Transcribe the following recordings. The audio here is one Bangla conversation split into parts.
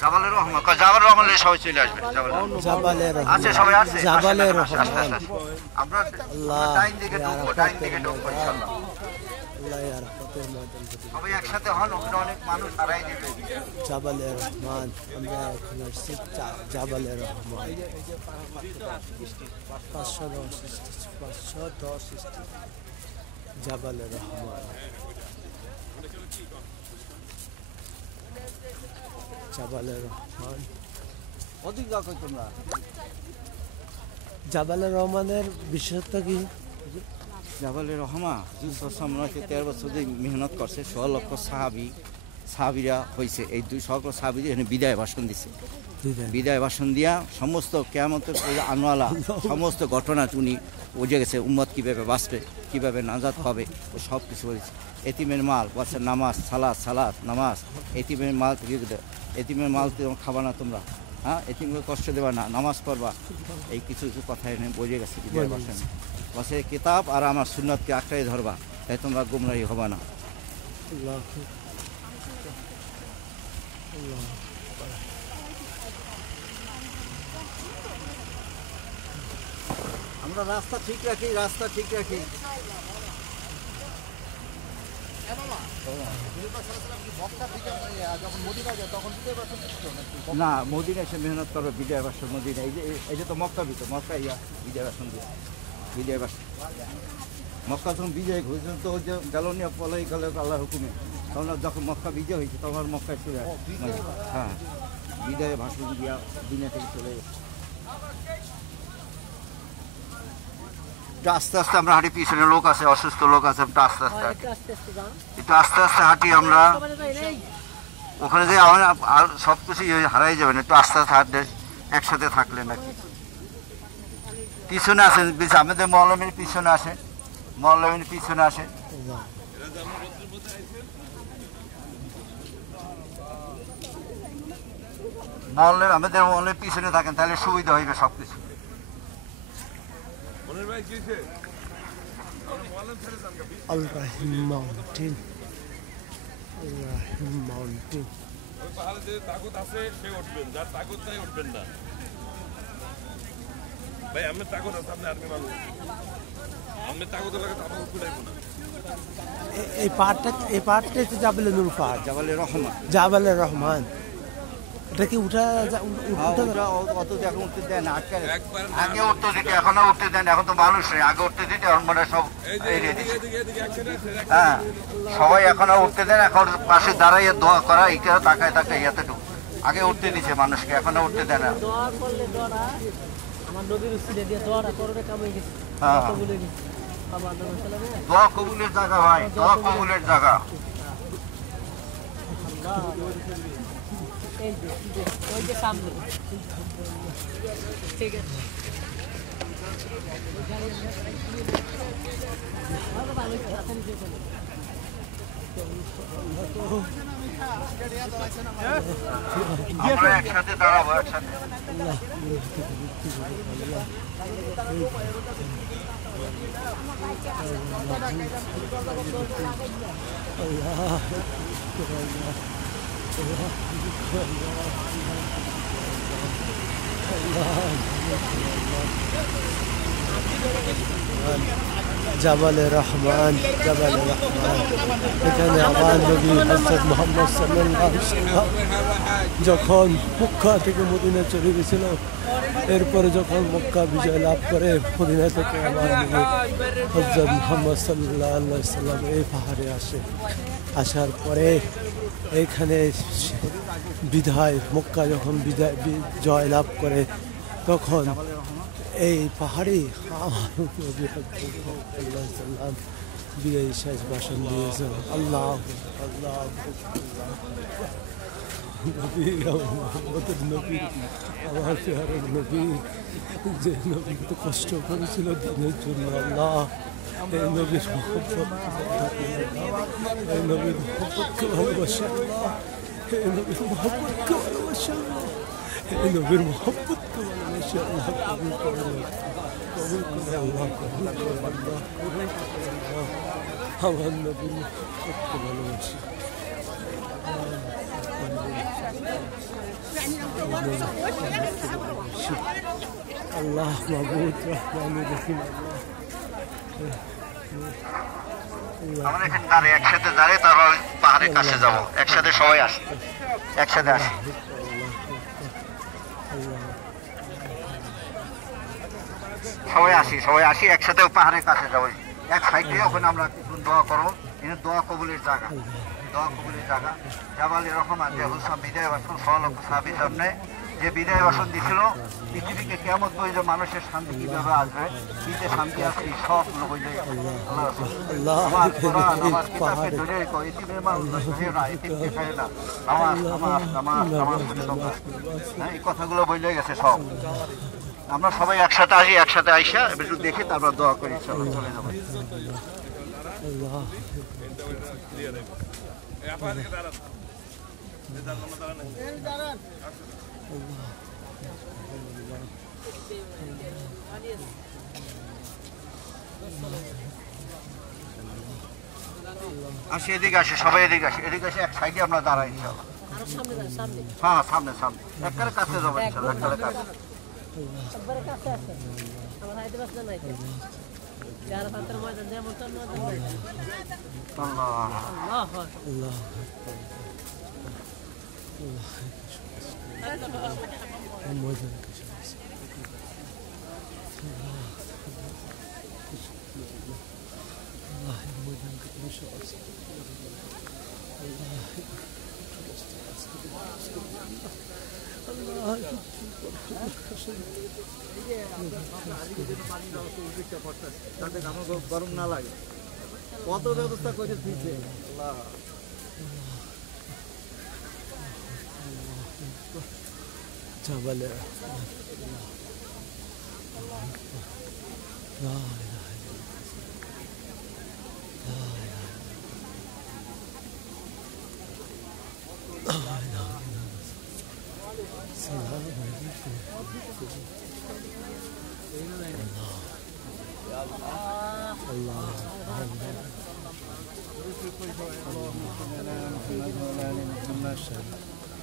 জাবালের রহমান জাবালের রহমান সবাই চলে আসবে জাবালের রহমান আছে সবাই আছে জাবালের রহমান আমরা আল্লাহ ডাইন দিকে ঢুকবো ডাইন দিকে ঢুকবো ইনশাআল্লাহ আল্লাহ ইয়া রাহমাতের ময়দান সবাই একসাথে হন ওখানে অনেক মানুষ হারাই দিবে জাবালের রহমান আমরা এখন আসছি জাবালের রহমান 510 স্টেজ জাবালের রহমান জাবালের রহমান ওদিক যাও কই তোমরা জাবালের রহমানের বিশেষত্ব কি জাবালের রহমান আমরা 13 বছর ধরে মেহনত করছে 100 লক্ষ সাহাবীরা হয়েছে এই 200 লক্ষ সাহাবীদের এখানে বিদায় ভাষণ দিছে বিদায় ভাষণ দিয়া সমস্ত কিয়ামতের আনওয়ালা সমস্ত ঘটনা উনি বুঝে গেছে উম্মত কীভাবে বাঁচবে কীভাবে নাজাত পাবে সব কিছু বলেছে এতিমের মাল বলছে নামাজ সালাত নামাজ এতিমের মাল এতিমের মাল তোমরা খাবা না তোমরা হ্যাঁ এতিমকে কষ্ট দেবা না নামাজ পড়বা এই কিছু কিছু কথা এনে বুঝে গেছে বিদায় ভাষণে বসে কিতাব আর আমার সুন্নতকে আঁকড়াই ধরবা তাই তোমরা গুমরাহি হবা না আমরা রাস্তা ঠিক রাখি না মদিনা এসে মেহনত করবে বিজয় ভাষণ মদিনা এই যে তো মক্কা ভিতর মক্কা বিজয় ভাষণ দিয়ে বিজয় ভাষণ মক্কা যখন বিজয় হয়েছিল তো যে গালনীয় পলাই গেল আল্লাহ হুকুমে তখন যখন মক্কা বিজয় হয়েছে তখন মক্কায় চলে হ্যাঁ বিজয় ভাষণ দিয়া দিনে থেকে চলে গেছে আস্তে আস্তে আমরা হাঁটি পিছনে লোক আছে অসুস্থ লোক আছে একটু আস্তে আস্তে হাঁটি আমরা ওখানে যে সবকিছু হারাই যাবেন একটু আস্তে আস্তে হাঁটলে একসাথে থাকলে নাকি পিছনে আসেন আমাদের মৌলভীর পিছনে আসে আমাদের মৌলভীর পিছনে থাকেন তাহলে সুবিধা হইবে সবকিছু Al-Rahim Mountain. পাহাড়ে যে তাগুত আছে সে উঠবেন যার তাগুত নাই উঠবেন না ভাই আমি তাগুত আছে আপনি আর্মি মানুষ আমি তাগুত লাগে তারপর উঠে না এই পাহাড়টা হচ্ছে জাবালে নূর পাহাড় জাবালের রহমান এটা কি উঠা অত এখন উঠতে দেয় না আগে উঠতে দিতে এখনো উঠতে দেন এখন তো মানুষ নেই আগে উঠতে দিতে মানে সব হ্যাঁ সবাই এখনো উঠতে দেন এখন পাশে দাঁড়াইয়ে দোয়া করা এটা তাকায় এতটুকু আগে উঠতে দিছে মানুষকে এখনো উঠতে দেয় না দোয়া কবুলের জায়গা ভাই দোয়া কবুলের জায়গা ওই যে সামনে ঠিক আছে আমরা একসাথে দাঁড়াবো একসাথে জাবালে রহমান এখানে আমার নবী হযরত মুহাম্মদ সাল্লাল্লাহু আলাইহি ওয়াসাল্লাম যখন মক্কা থেকে মদিনা চলে গেছিল এরপরে যখন মক্কা বিজয় লাভ করে মদিনা থেকে আমার নবী হযরত মুহাম্মদ সাল্লাল্লাহু আলাইহি ওয়াসাল্লাম এই পাহাড়ে আসার পরে এখানে মক্কা যখন জয় লাভ করে তখন এই পাহাড়ে বিজয় শেষ ভাষণ দিয়েছেন আল্লাহ নবী আমার পেয়ারের নবী যে নবী তো কষ্ট করেছিল দিনের জন্য আল্লাহ এই নবীর মহব্বতকে ভালোবাসে এই নবীর মহব্বতকে ভালোবাসে এই নবীর মহব্বতকে ভালোবাসে আল্লাহ কবুল করে আল্লাহ কবুল করে আমার নবীর মহব্বতকে ভালোবাসে আল্লাহ মাবুদ রহমানুর রহিম আমরা এখানে দাঁড়িয়ে একসাথে দাঁড়িয়ে তারপর পাহাড়ের কাছে যাব, একসাথে সবাই আসি, একসাথে আসি। সবাই আসি একসাথে পাহাড়ের কাছে যাবো। এক সাইডে ওখানে আমরা কিছু দোয়া করবো, এখানে দোয়া কবুলের জায়গা, জাবালে রহমান যে হুসাম বিদায় বাসন সলক্ষ সাহাবীর সামনে যে বিদায় বাসন দিছিল, পৃথিবীকে কেমন বইলে মানুষের শান্তি কিভাবে আসবে, দিতে শান্তি আসে সবগুলো বইলে আমার কোরআন আমার কিতাবকে ধরে রেখো, এতিমের মানুষ খেয়ে না, এতিমকে খায় না, আমার এই কথাগুলো বইলে গেছে সব। আমরা সবাই একসাথে আসি, একসাথে আইসা একটু দেখে তারপর দোয়া করি, চলে যাবো। আসি এদিকে আসি, সবাই এদিকে আসি, এক সাইডে আমরা দাঁড়াই ইনশাল্লাহ। হ্যাঁ সামনে একবারে কাছে যাবো ইনশাল্লাহ, একবারে কাছে। গরম না লাগে, কত ব্যবস্থা করে দিচ্ছে জাবালে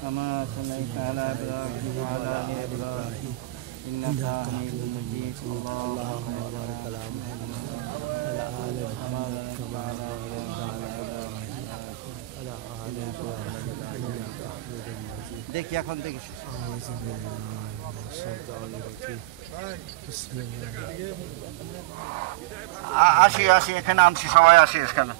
كما صليت على إبراهيم وعلى آل إبراهيم إنك حميد مجيد اللهم بارك على محمد وعلى آل محمد كما باركت على إبراهيم وعلى آل إبراهيم দেখি এখন দেখি আসি এখানে আনছি, সবাই আসি এখানে।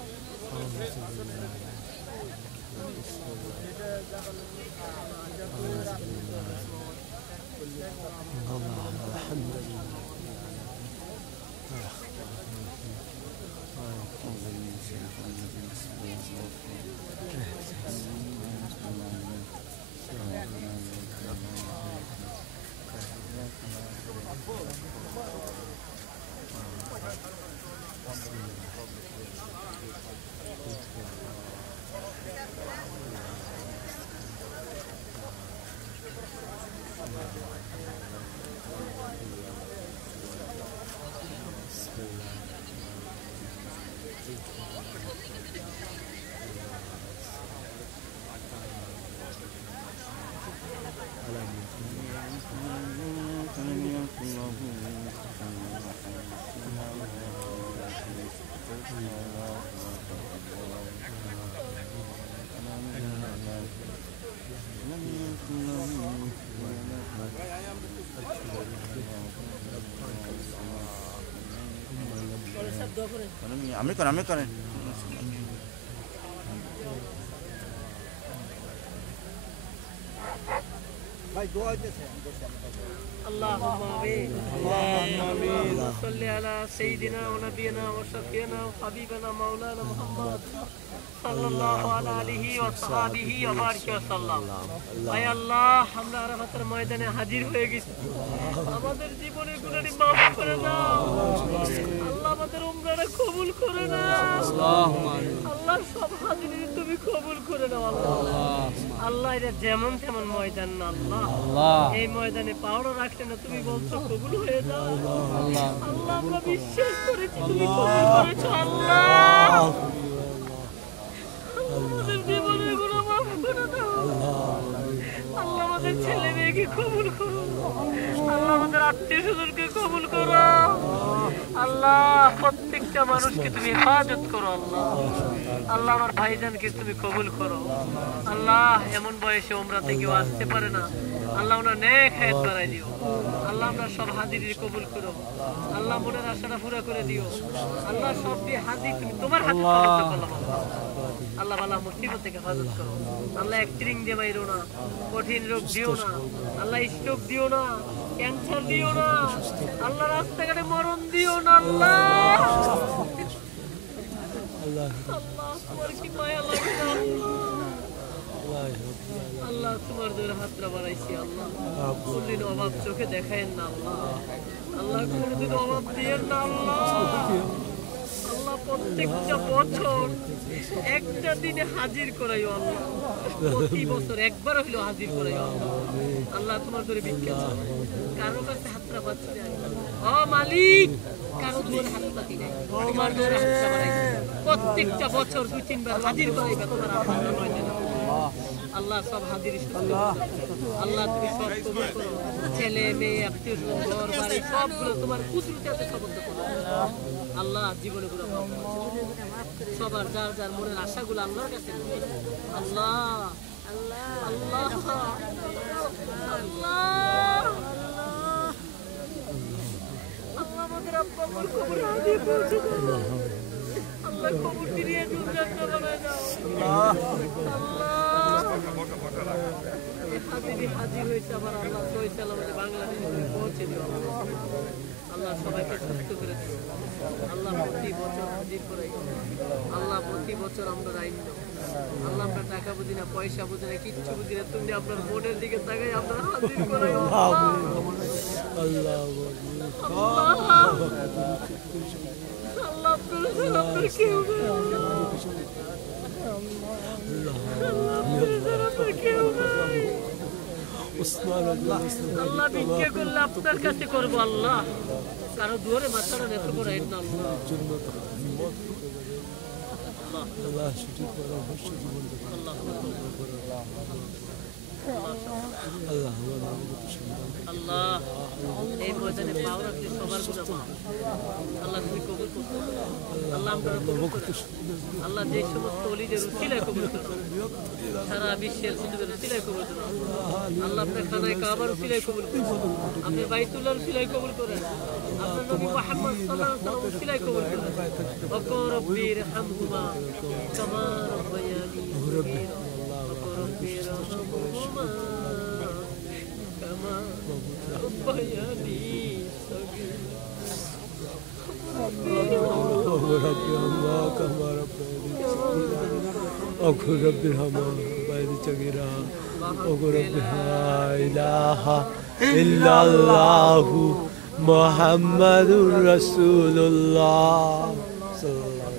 আমি করেন ভাই দোয়া হইতেছে। اللهم آمين اللهم آمين صل على سيدنا ونبينا وشفينا وحبيبنا مولانا محمد صلى الله عليه وصحبه وبارك وسلم। আয় আল্লাহ, আমরা আরাফাতের ময়দানে হাজির হয়ে গেছি, আমাদের জীবনের গুনাহ মাফ করে দাও আল্লাহ, আমাদের উমরাটা কবুল করে নাও আল্লাহ, সব হাজিরি তুমি কবুল করে নাও আল্লাহ। এটা যেমন তেমন ময়দান না আল্লাহ, এই ময়দানে পাওনা রাখলে না, তুমি বলছো কবুল হয়ে যাও আল্লাহ। আমরা বিশ্বাস করেছি তুমি কবুল করেছো আল্লাহ, আমাদের জীবনের গুনাহ মাফ করে দাও আল্লাহ। আমাদের ছেলে মেয়েকে কবুল করো আল্লাহ, আমাদের আত্মীয় স্বজনকে কবুল করো আল্লাহ, প্রত্যেকটা মানুষকে তুমি হেফাজত করো আল্লাহ। আল্লাহ আমার ভাইজানকে তুমি কবুল করো আল্লাহ, এমন বয়সে ওমরাতে কেউ আসতে পারে না আল্লাহ, ওনার নেক হায়াত বাড়াই দিও আল্লাহ, আমরা সব হাজির কবুল করো আল্লাহ, মনের আশাটা পুরো করে দিও আল্লাহ, সব দিয়ে হাজির তুমি তোমার হাতে সমর্থ করলাম আল্লাহ, আল্লাহ মুসিবত থেকে হেফাজত করো আল্লাহ, অ্যাক্সিডেন্ট দিয়ে মাইরো না, কঠিন রোগ দিও না আল্লাহ, স্ট্রোক দিও না, ক্যান্সার দিও না আল্লাহ, রাস্তাঘাটে মরণ দিও না আল্লাহ, আল্লাহ তোমার কি মায়া লাগে না আল্লাহ, তোমার দরে হাতটা বাড়াইছি আল্লাহ, কোনদিন অভাব চোখে দেখায়েন না আল্লাহ, আল্লাহ কোনদিন অভাব দিয়েন না আল্লাহ, আল্লাহ প্রত্যেকটা বছর একটা দিনে হাজির করাইও আল্লাহ, প্রতি বছর একবার হইলো হাজির করাইও আল্লাহ, আল্লাহ তোমার দরে ভিক্ষা চাই, কারো কাছে হাতটা পাচ্ছি না ও মালিক, কারো দরে হাত পাতি নাই, তোমার দরে হাতটা বাড়াইছি, প্রত্যেকটা বছর 2-3 বার হাজির করাইবা তোমার আল্লাহ, সব হাজির আল্লাহ, তুমি সব কবুল করো, ছেলে মেয়ে আত্মীয় স্বজন ঘর বাড়ি সবগুলো তোমার কুদরতে সমর্থ করো আল্লাহ, জীবনে গুলো সবার যার যার মনের আশাগুলো আল্লাহর কাছে আল্লাহ আল্লাহ আল্লাহ আল্লাহ, আমাদের আব্বা আম্মার কবর হাজির করেছে আল্লাহ, কবর ফিরিয়ে জান্নাত বানায় দাও আল্লাহ, হাজির হয়েছে আমার আল্লাহ, সহিসাল আমাদের বাংলাদেশে পৌঁছে দিও আল্লাহ, সবাইকে সুস্থ করে দিও আল্লাহ, প্রতি বছর হাজির করে আল্লাহ, প্রতি বছর আমরা রাইন আল্লাহ, আমরা টাকা বুঝি না, পয়সা বুঝি না, কিচ্ছু বুঝি না, তুমি আপনার মনের দিকে তাকাই আমরা হাজির করে আল্লাহ, আপনার কেউ আল্লাহ, ভিক্ষা করলে আপনার কাছে করবো আল্লাহ, কারো দুয়ারে মাথাটা নেত করে না আল্লাহ, এই ময়দানে পাও রাখলে সবার গুণা পাও আল্লাহ, তুমি কবুল করো আল্লাহ, আমরা কবুল করো আল্লাহ, যে সমস্ত ওলিদের উসিলায় কবুল করো, সারা বিশ্বের কুতুবের উসিলায় কবুল করো আল্লাহ, আপনার খানায় কাবার উসিলায় কবুল করো, আপনি বাইতুল্লাহর উসিলায় কবুল করেন, আপনার নবী মুহাম্মদ সাল্লাল্লাহু আলাইহি ওয়াসাল্লাম উসিলায় কবুল করেন, ওয়া রব্বি রহমহুমা কামা রব্বায়ানি সগীরা, ওয়া রব্বি রহমহুমা কামা রব্বায়ানি সগীরা, أغفر رب الرحمة بعد صغيرة أغفر رب لا إله إلا الله محمد رسول الله صلى الله